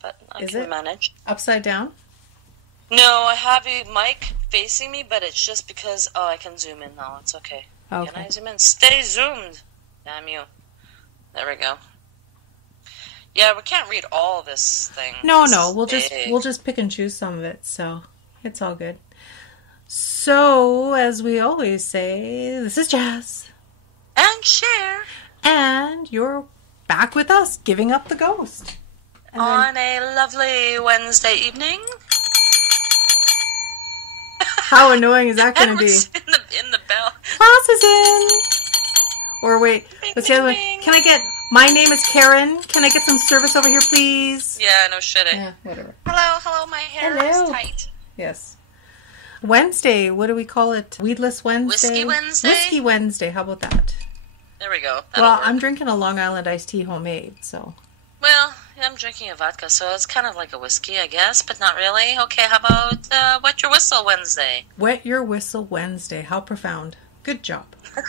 that, but I Is can it manage. upside down? No, I have a mic facing me, but it's just because, I can zoom in now. It's okay. Okay. Can I zoom in? Stay zoomed! Damn you. There we go. Yeah, we can't read all this thing. No, This we'll just pick and choose some of it, so it's all good. So, as we always say, this is Jas. And Sher. And you're back with us, Giving Up the Ghost. On a lovely Wednesday evening. How annoying is that going to be? In the bell. Class is in. Or wait, what's the other one? Can I get, my name is Karen. Can I get some service over here, please? Yeah, no shitting. Yeah, whatever. Hello, my hair is tight. Yes. Wednesday, what do we call it? Weedless Wednesday? Whiskey Wednesday? Whiskey Wednesday, how about that? There we go. Well, I'm drinking a Long Island iced tea homemade, so. Well, I'm drinking a vodka, so it's kind of like a whiskey, I guess, but not really. Okay, how about Wet Your Whistle Wednesday? Wet Your Whistle Wednesday, how profound. Good job. Good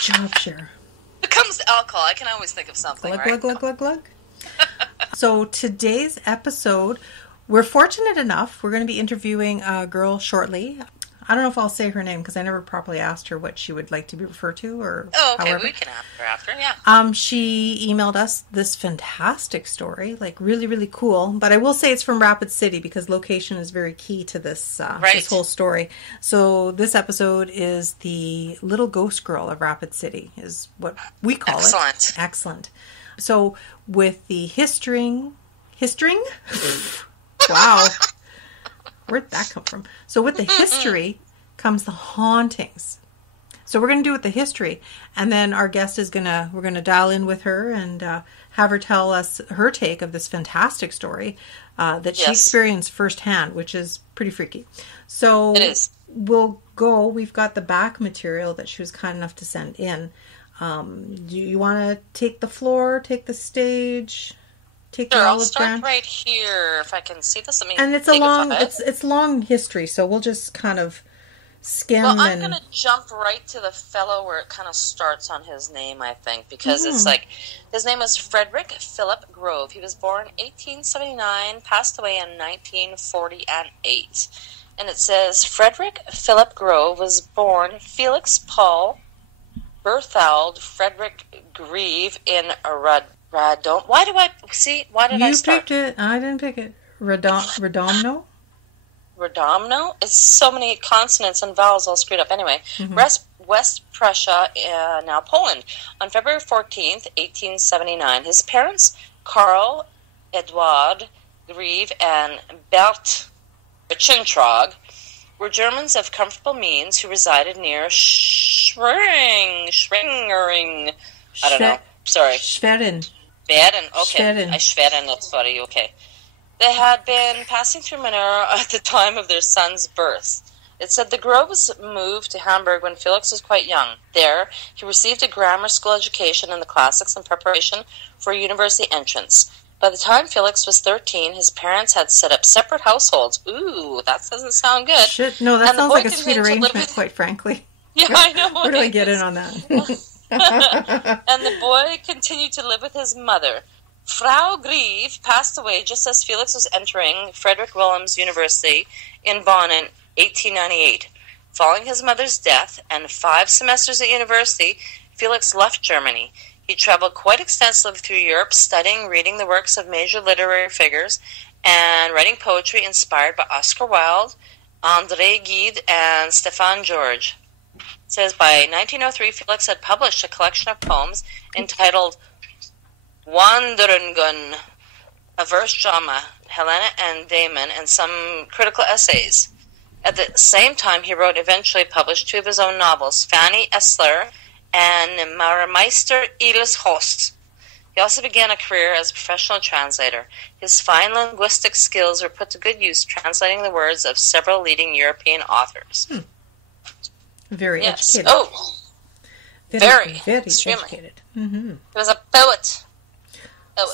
job, Sher. When it comes to alcohol, I can always think of something, glug, right? Glug, glug, glug, glug. So today's episode, we're fortunate enough, we're going to be interviewing a girl shortly. I don't know if I'll say her name because I never properly asked her what she would like to be referred to or okay, however. We can ask her after, yeah. She emailed us this fantastic story, like really, really cool. But I will say it's from Rapid City because location is very key to this, this whole story. So this episode is the Little Ghost Girl of Rapid City is what we call it. Excellent. So with the historying? Wow. Where'd that come from? So with the history comes the hauntings. So we're going to do with the history, and then our guest is we're going to dial in with her and have her tell us her take of this fantastic story that she experienced firsthand, which is pretty freaky. So it is. We've got the back material that she was kind enough to send in. Do you want to take the floor, take the stage? I'll start right here if I can see this. And it's it's long history, so we'll just kind of skim. Well, I'm going to jump right to the fellow where it kind of starts on his name, I think, because it's like his name is Frederick Philip Grove. He was born 1879, passed away in 1948, and it says Frederick Philip Grove was born Felix Paul Berthold Frederick Grieve in Radom. Why did I start? You picked it. I didn't pick it. Radomno? Radomno? It's so many consonants and vowels all screwed up. Anyway, West Prussia, now Poland. On February 14th, 1879, his parents, Karl Eduard Grieve and Bert Bichentrog, were Germans of comfortable means who resided near Schwingering. I don't know. Sorry. Schwerin. Okay. Schwerin, that's funny, okay. They had been passing through Manor at the time of their son's birth. It said the Groves moved to Hamburg when Felix was quite young. There, he received a grammar school education in the classics in preparation for a university entrance. By the time Felix was 13, his parents had set up separate households. Ooh, that doesn't sound good. Shit, no, that sounds like a sweet arrangement, quite frankly. Yeah, I know. Where do I get in on that? And the boy continued to live with his mother. Frau Grieve passed away just as Felix was entering Frederick Williams University in Bonn in 1898. Following his mother's death and 5 semesters at university, Felix left Germany. He traveled quite extensively through Europe, studying, reading the works of major literary figures, and writing poetry inspired by Oscar Wilde, André Gide, and Stefan George. It says by 1903, Felix had published a collection of poems entitled Wanderungen, a verse drama, Helena and Damon, and some critical essays. At the same time, he wrote eventually published 2 of his own novels, Fanny Essler and Maurmeister Illes Host. He also began a career as a professional translator. His fine linguistic skills were put to good use translating the words of several leading European authors. Very educated. Oh, very extremely educated. Mm-hmm. He was a poet.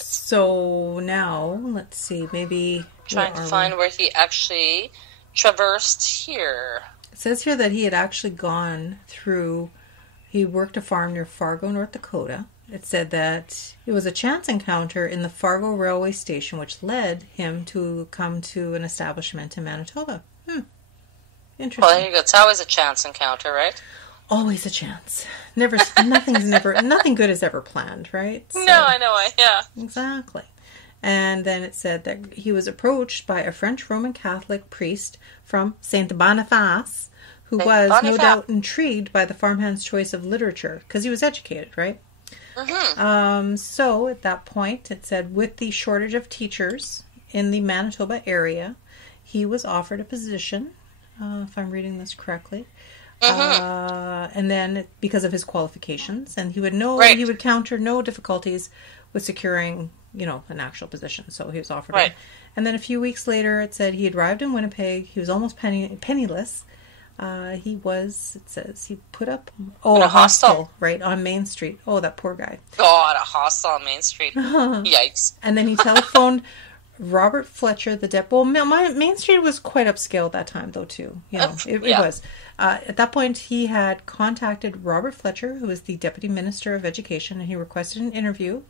So now, let's see, maybe... Trying to find where he actually traversed here. It says here that he had actually gone through... He worked a farm near Fargo, North Dakota, it said that it was a chance encounter in the Fargo railway station which led him to come to an establishment in Manitoba. Interesting. Well, there you go. It's always a chance encounter, right? Always a chance. Nothing good is ever planned, right? So, no, I know. Yeah. Exactly. And then it said that he was approached by a French Roman Catholic priest from Saint Boniface, who was no doubt intrigued by the farmhand's choice of literature, because he was educated, right? Mm-hmm. So at that point, it said, with the shortage of teachers in the Manitoba area, he was offered a position, if I'm reading this correctly. Mm-hmm. And then because of his qualifications, and he would he would counter no difficulties with securing, an actual position. So he was offered one. And then a few weeks later, it said he arrived in Winnipeg. He was almost penniless. He put up a hostel right on Main Street. Oh, that poor guy. God, a hostel on Main Street. Yikes. And then he telephoned Robert Fletcher, Main Street was quite upscale at that time, though, too. It was. At that point, he had contacted Robert Fletcher, who was the Deputy Minister of Education, and he requested an interview.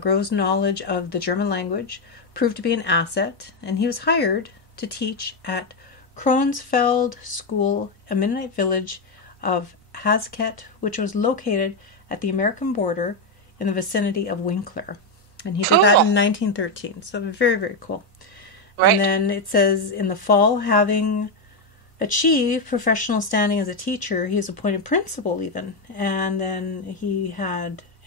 Grove's knowledge of the German language proved to be an asset, and he was hired to teach at Kronsfeld School, a Mennonite village of Hasket, which was located at the American border in the vicinity of Winkler. And he did that in 1913. So very, very cool. Right. And then it says, in the fall, having achieved professional standing as a teacher, he was appointed principal even. And then he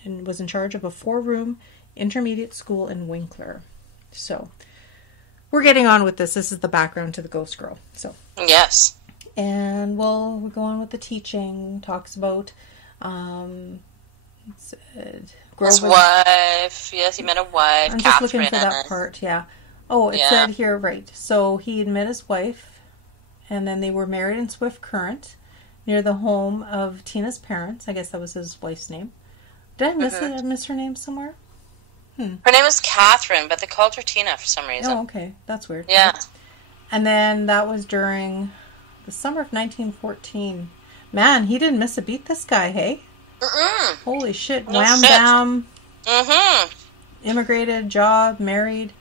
was in charge of a 4-room intermediate school in Winkler. So we're getting on with this. This is the background to the Ghost Girl. So yes. And we'll go on with the teaching. Talks about his wife. Yes, he met a wife. I'm just looking for that part. Yeah. Oh, it said here, right. So he had met his wife, and then they were married in Swift Current, near the home of Tina's parents. I guess that was his wife's name. Did I miss it? Did I miss her name somewhere? Her name was Catherine, but they called her Tina for some reason. Oh, okay. That's weird. Yeah. Right. And then that was during the summer of 1914. Man, he didn't miss a beat, this guy, hey? Holy shit. No Wham, shit. Bam. Mm-hmm. Immigrated, job, married.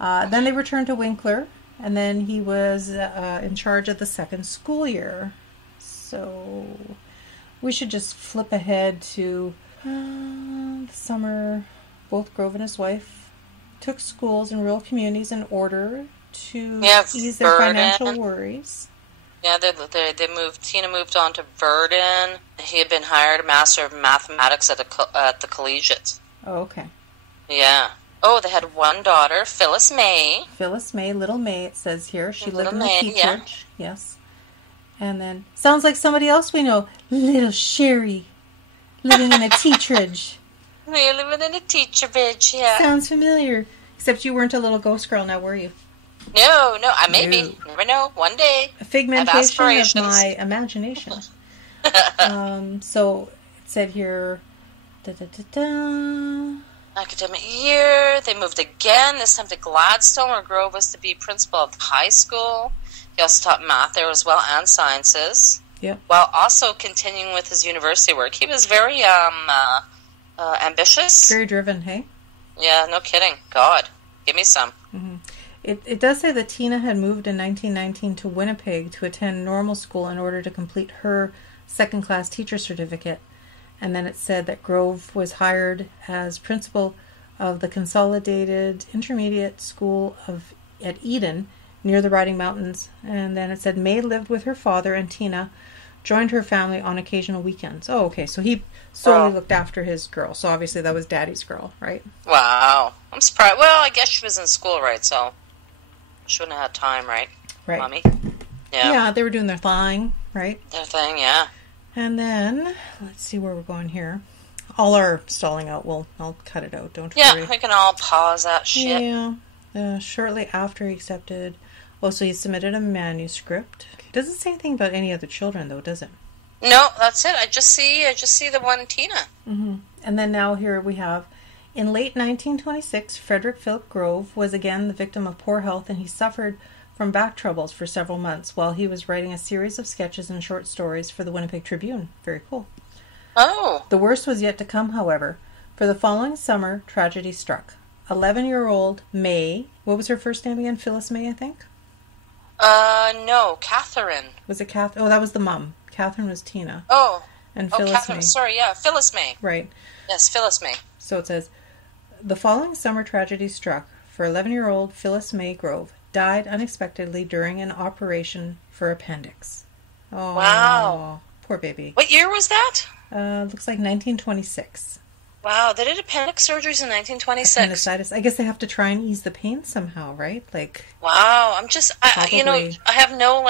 Then they returned to Winkler, and then he was in charge of the second school year. So we should just flip ahead to the summer. Both Grove and his wife took schools in rural communities in order to ease their financial worries. Yeah, they moved. Tina moved on to Verdun. He had been hired a master of mathematics at the collegiate. Oh, okay. Yeah. Oh, they had one daughter, Phyllis May. Phyllis May, Little May, it says here. She lived in the teachage. Yeah. Yes. And then, sounds like somebody else we know. Little Sherry, living in a teachage. You're living in a teachage, yeah. Sounds familiar. Except you weren't a little ghost girl now, were you? No, I may be. Never know. One day. A figmentation of my imagination. So, it said here, academic year, they moved again, this time to Gladstone, where Grove was to be principal of the high school. He also taught math there as well, and sciences. Yep. While also continuing with his university work. He was very ambitious. Very driven, hey? Yeah, no kidding. God, give me some. Mm-hmm. It does say that Tina had moved in 1919 to Winnipeg to attend normal school in order to complete her second-class teacher certificate. And then it said that Grove was hired as principal of the Consolidated Intermediate School at Eden, near the Riding Mountains. And then it said May lived with her father, and Tina joined her family on occasional weekends. Oh, okay. So he solely looked after his girl. So obviously that was Daddy's girl, right? Wow. I'm surprised. Well, I guess she was in school, right? So she wouldn't have had time, right? Right. Mommy? Yeah. Yeah, they were doing their thing, right? Their thing, yeah. And then, let's see where we're going here. All our stalling out, I'll cut it out, don't worry. Yeah, we can all pause that shit. Yeah. Shortly after he accepted, so he submitted a manuscript. It doesn't say anything about any other children, though, does it? No, that's it. I just see the one Tina. Mm-hmm. And then now here we have, in late 1926, Frederick Philip Grove was again the victim of poor health, and he suffered from back troubles for several months while he was writing a series of sketches and short stories for the Winnipeg Tribune. Very cool. Oh. The worst was yet to come, however. For the following summer, tragedy struck. 11-year-old May, what was her first name again? Phyllis May, I think? No, Catherine. Was it Catherine? Oh, that was the mom. Catherine was Tina. Oh. And Phyllis Catherine. May. Sorry, yeah, Phyllis May. Right. Yes, Phyllis May. So it says, the following summer tragedy struck for 11-year-old Phyllis May Grove. Died unexpectedly during an operation for appendix. Oh, wow. Poor baby. What year was that? Looks like 1926. Wow, they did appendix surgeries in 1926. Appendicitis. I guess they have to try and ease the pain somehow, right? Like. Wow, I have no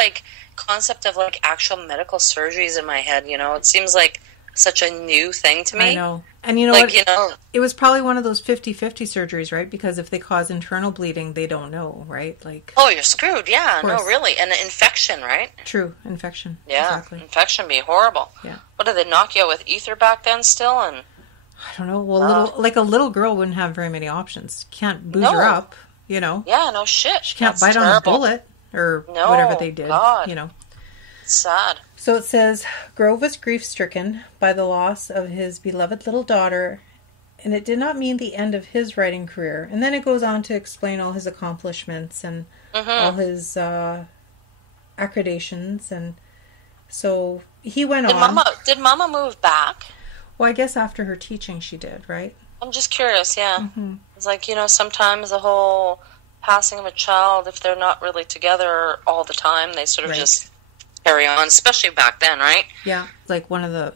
concept of actual medical surgeries in my head. It seems like such a new thing to me. I know. And it was probably one of those 50-50 surgeries, right? Because if they cause internal bleeding, they don't know, right? Oh, you're screwed. Yeah, no, really. And an infection, right? True, infection. Yeah, exactly. Infection be horrible. Yeah. What, did they knock you out with ether back then still? And I don't know. Well, a little girl wouldn't have very many options. Can't booze her up, Yeah, no shit. She can't bite on a bullet or whatever they did, God. It's sad. So it says, Grove was grief-stricken by the loss of his beloved little daughter, and it did not mean the end of his writing career. And then it goes on to explain all his accomplishments and all his accreditations. And so he went on. Did Mama move back? Well, I guess after her teaching she did, right? I'm just curious, yeah. Mm-hmm. It's sometimes the whole passing of a child, if they're not really together all the time, they sort of just carry on, especially back then, right? Yeah,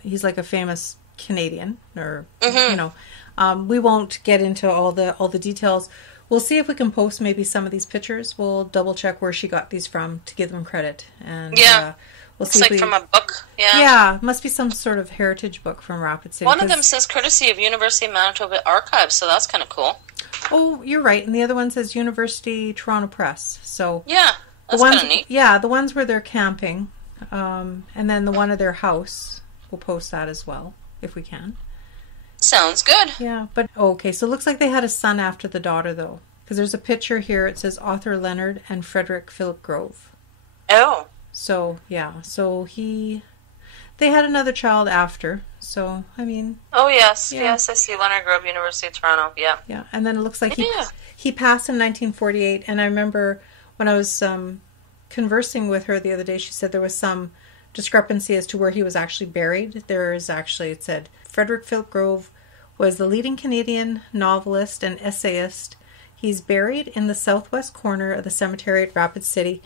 he's like a famous Canadian, or we won't get into all the details. We'll see if we can post maybe some of these pictures. We'll double check where she got these from to give them credit, and we'll see. It's from a book. Yeah, it must be some sort of heritage book from Rapid City. One of them says courtesy of University of Manitoba Archives, so that's kind of cool. Oh, you're right, and the other one says University Toronto Press. So yeah. That's kind of neat. Yeah, the ones where they're camping, and then the one of their house. We'll post that as well, if we can. Sounds good. Yeah, but okay, so it looks like they had a son after the daughter, though. Because there's a picture here, it says Arthur Leonard and Frederick Philip Grove. Oh. So, yeah, they had another child after, so, I mean. Oh, yes, yes, I see Leonard Grove, University of Toronto, yeah. Yeah, and then it looks like he passed in 1948, and I remember when I was conversing with her the other day, she said there was some discrepancy as to where he was actually buried. There is actually, it said, Frederick Philip Grove was the leading Canadian novelist and essayist. He's buried in the southwest corner of the cemetery at Rapid City.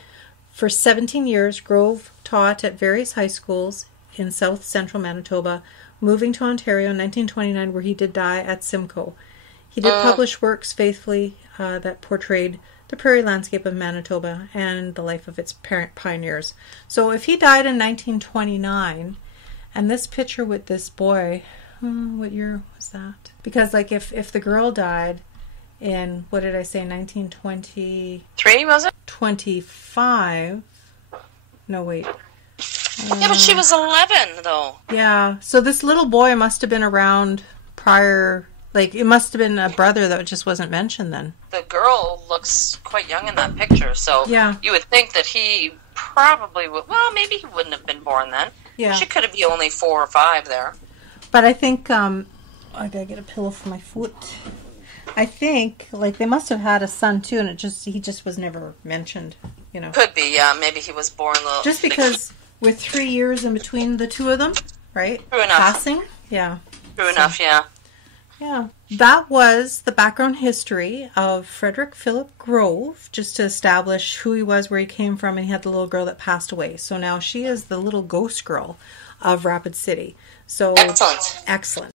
For 17 years, Grove taught at various high schools in south central Manitoba, moving to Ontario in 1929, where he did die at Simcoe. He did publish works faithfully that portrayed the prairie landscape of Manitoba and the life of its pioneers. So if he died in 1929, and this picture with this boy, what year was that? Because if the girl died in, what did I say, 1923, was it? 25. No, wait. Yeah, but she was 11, though. Yeah, so this little boy must have been around prior. It must have been a brother that just wasn't mentioned then. The girl looks quite young in that picture, so you would think that he probably would. Well, maybe he wouldn't have been born then. Yeah. She could have been only 4 or 5 there. But I think, I gotta get a pillow for my foot. I think, they must have had a son too, and he just was never mentioned, Could be, yeah. Maybe he was born little. Just because with 3 years in between the two of them, right? True enough. Passing, yeah. True enough, yeah. Yeah, that was the background history of Frederick Philip Grove, just to establish who he was, where he came from, and he had the little girl that passed away. So now she is the little ghost girl of Rapid City. So excellent. Excellent.